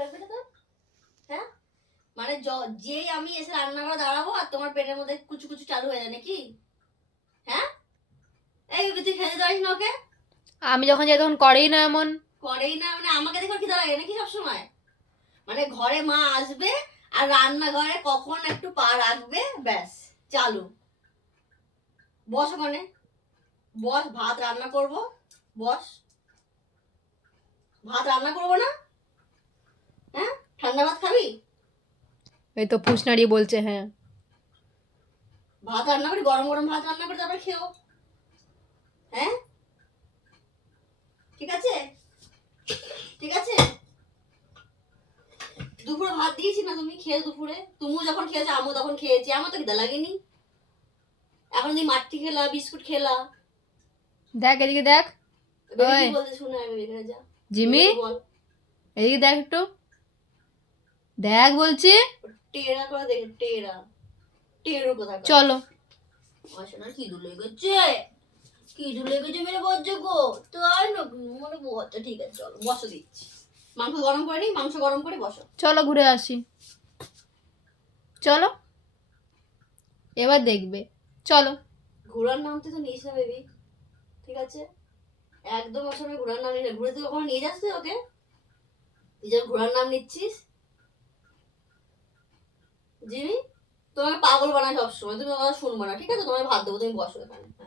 লাগবে না তোর? হ্যাঁ, মানে যেই আমি এসে রান্নাঘরে দাঁড়াবো আর তোমার পেটের মধ্যে কুচু কুচু চালু হয়ে যায় নাকি? হ্যাঁ, এই তুই খেতে দাঁড়িস না ওকে? আমি যখন যাই তখন করেই না এমন। করেই না মানে আমাকে দেখো খিদে লাগে নাকি সবসময়? মানে ঘরে মা আসবে আর রান্নাঘরে কখন একটু পা রাখবে, ব্যাস চালু। বস ওখানে, বস, ভাত রান্না করব, বস। ভাত রান্না করবো না? হ্যাঁ, ঠান্ডা ভাত খাবি? এই তো ফুস নাড়িয়ে বলছে হ্যাঁ। ভাত রান্না করি, গরম গরম ভাত রান্না করে তারপর খেও। হ্যাঁ, ঠিক আছে, ঠিক আছে। দুপুরে ভাত দিয়েছি না, তুমি খেয়ে দুপুরে, তুমিও যখন খেয়েছো আমিও তখন খেয়েছি, আমার তো খিদে লাগেনি। এখন তুমি মাটি খেলা, বিস্কুট খেলা। দেখ এদিকে দেখ। বেবি ওই কি বলতে শুনে আমি এখানে যা। জিমি, বেবি বল। এদিকে দেখ একটু, দেখ বলছি। টেরা করে দেখে, টেরা, টেরো কোথায়? চলো। আসলে কি দুলে গেছে, কি দুলে গেছে মেরে বজ্জ গো। তাই না, মানে আচ্ছা ঠিক আছে, চলো বসো, দিচ্ছি। মাংস গরম করে নি, মাংস গরম করে বসো। চলো ঘুরে আসি, চলো এবার দেখবে, চলো। ঘোড়ার নামতে তো নিস না বেবি, ঠিক আছে? একদম ওর সামনে ঘোড়ার নাম নিস না। ঘুরে তুই কখনো নিয়ে যাস তুই ওকে? তুই যখন ঘোড়ার নাম নিচ্ছিস, জিমি, তোমার পাগল বানায় সবসময়, তুমি আমার কথা শুনবো না, ঠিক আছে? তোমার ভাত দেবো, তুমি বসো এখানে।